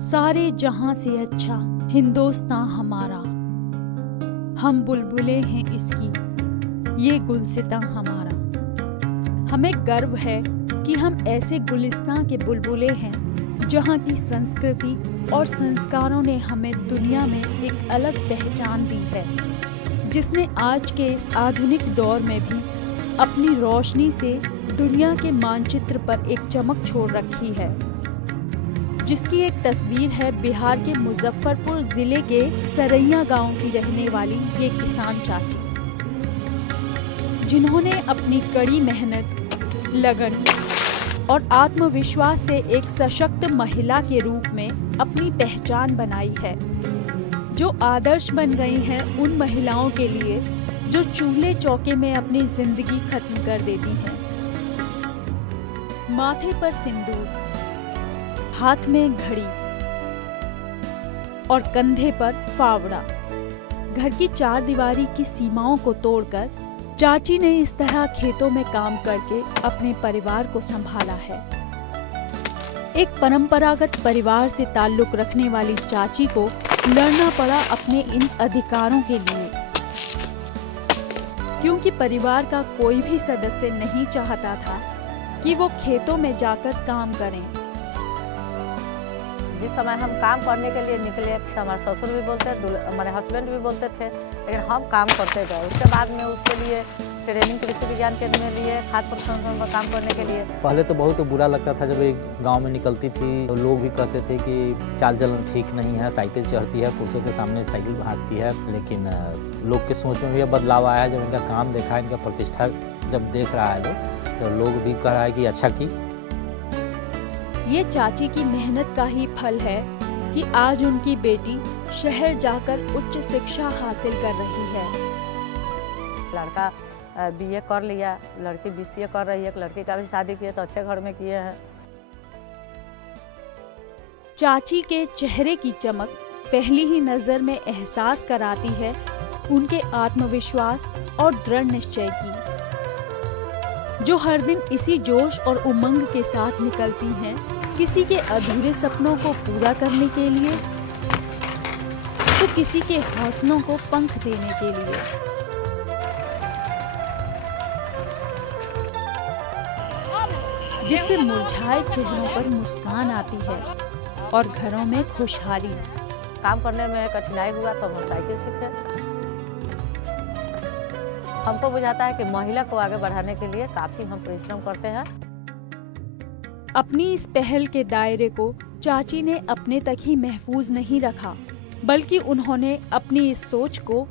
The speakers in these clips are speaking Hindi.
सारे जहां से अच्छा हिंदुस्तान हमारा, हम बुलबुले हैं इसकी ये गुलसितां हमारा। हमें गर्व है कि हम ऐसे गुलिस्तां के बुलबुले हैं जहां की संस्कृति और संस्कारों ने हमें दुनिया में एक अलग पहचान दी है, जिसने आज के इस आधुनिक दौर में भी अपनी रोशनी से दुनिया के मानचित्र पर एक चमक छोड़ रखी है। जिसकी एक तस्वीर है बिहार के मुजफ्फरपुर जिले के सरैया गांव की रहने वाली ये किसान चाची, जिन्होंने अपनी कड़ी मेहनत, लगन और आत्मविश्वास से एक सशक्त महिला के रूप में अपनी पहचान बनाई है, जो आदर्श बन गई हैं उन महिलाओं के लिए जो चूल्हे चौके में अपनी जिंदगी खत्म कर देती हैं। माथे पर सिंदूर, हाथ में घड़ी और कंधे पर फावड़ा, घर की चार दीवारी की सीमाओं को तोड़कर चाची ने इस तरह खेतों में काम करके अपने परिवार को संभाला है। एक परंपरागत परिवार से ताल्लुक रखने वाली चाची को लड़ना पड़ा अपने इन अधिकारों के लिए, क्योंकि परिवार का कोई भी सदस्य नहीं चाहता था कि वो खेतों में जाकर काम करें। जिस समय हम काम करने के लिए निकले, हमारे ससुर भी बोलते थे, हमारे हस्बैंड भी बोलते थे, लेकिन हम काम करते गए। उसके बाद में उसके लिए ट्रेनिंग कृषि विज्ञान केंद्र में लिए, खाद्य प्रसंस्करण में काम करने के लिए। पहले तो बहुत बुरा लगता था जब एक गांव में निकलती थी तो लोग भी कहते थे कि चाल चलन ठीक नहीं है, साइकिल चढ़ती है, पुरुषों के सामने साइकिल भागती है। लेकिन लोग के सोच में भी बदलाव आया है। जब इनका काम देखा, इनका प्रतिष्ठा जब देख रहा है लोग, तो लोग भी कह रहा है कि अच्छा की। ये चाची की मेहनत का ही फल है कि आज उनकी बेटी शहर जाकर उच्च शिक्षा हासिल कर रही है। लड़का बीए कर लिया, लड़की बीसीए कर रही है, लड़की का भी शादी किए तो अच्छे घर में किए हैं। चाची के चेहरे की चमक पहली ही नजर में एहसास कराती है उनके आत्मविश्वास और दृढ़ निश्चय की, जो हर दिन इसी जोश और उमंग के साथ निकलती हैं किसी के अधूरे सपनों को पूरा करने के लिए, तो किसी के हौसलों को पंख देने के लिए। जिससे मुरझाए चेहरों पर मुस्कान आती है और घरों में खुशहाली। काम करने में कठिनाई हुआ तो हम साइकिल सीखे। हमको बुझाता है कि महिला को आगे बढ़ाने के लिए काफी हम परिश्रम करते हैं। अपनी इस पहल के दायरे को चाची ने अपने तक ही महफूज नहीं रखा, बल्कि उन्होंने अपनी इस सोच को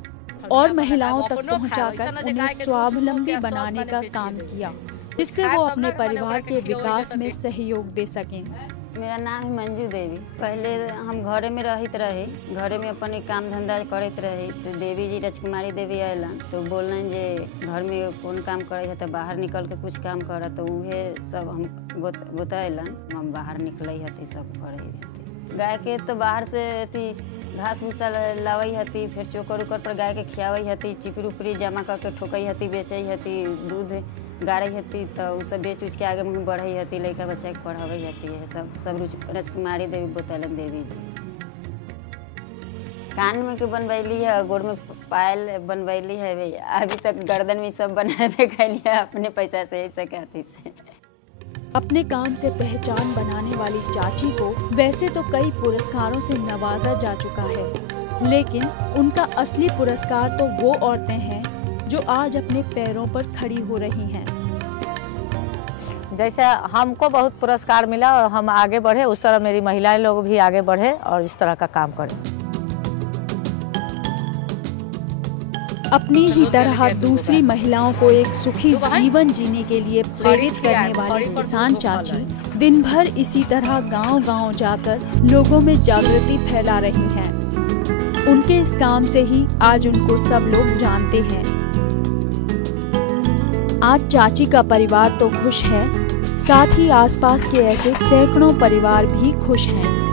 और महिलाओं तक पहुंचाकर उन्हें स्वावलंबी बनाने का काम किया, जिससे वो अपने परिवार के विकास में सहयोग दे सकें। मेरा नाम है मंजू देवी। पहले हम घरे में रहत रही, घरे में अपन काम धंधा करते रही। तो देवी जी राजकुमारी देवी आयलन तो बोलन जे घर में कौन काम करे है तो बाहर निकल के कुछ काम कर, तो उहे सब हम बताइलन। हम बाहर निकल हती सब करे। गाय के तो बाहर से अथी घास भूसा लावई हती, फिर चोकर उकर पर गाय के खियावई हती, चिपरी उपरी जमा करके ठोकई हती, बेचई हती, दूध गाड़ी हती, तो उ सब बेच उच के आगे मुँह बढ़ई हती, लड़का बच्चा के पढ़ावई हती है। सब राजकुमारी देवी बोतलन देवी जी। कान में के बनवैली है, गोड़ में पायल बनवैली है, अभी तक गर्दन में सब बनावे कैली है अपने पैसा से, ऐसा कहती से। अपने काम से पहचान बनाने वाली चाची को वैसे तो कई पुरस्कारों से नवाजा जा चुका है, लेकिन उनका असली पुरस्कार तो वो औरतें हैं जो आज अपने पैरों पर खड़ी हो रही हैं। जैसे हमको बहुत पुरस्कार मिला और हम आगे बढ़े, उस तरह मेरी महिलाएं लोग भी आगे बढ़े और इस तरह का काम करें। अपनी ही तरह दूसरी महिलाओं को एक सुखी जीवन जीने के लिए प्रेरित करने वाली किसान चाची दिन भर इसी तरह गांव-गांव जाकर लोगों में जागृति फैला रही हैं। उनके इस काम से ही आज उनको सब लोग जानते हैं। आज चाची का परिवार तो खुश है, साथ ही आसपास के ऐसे सैकड़ों परिवार भी खुश हैं।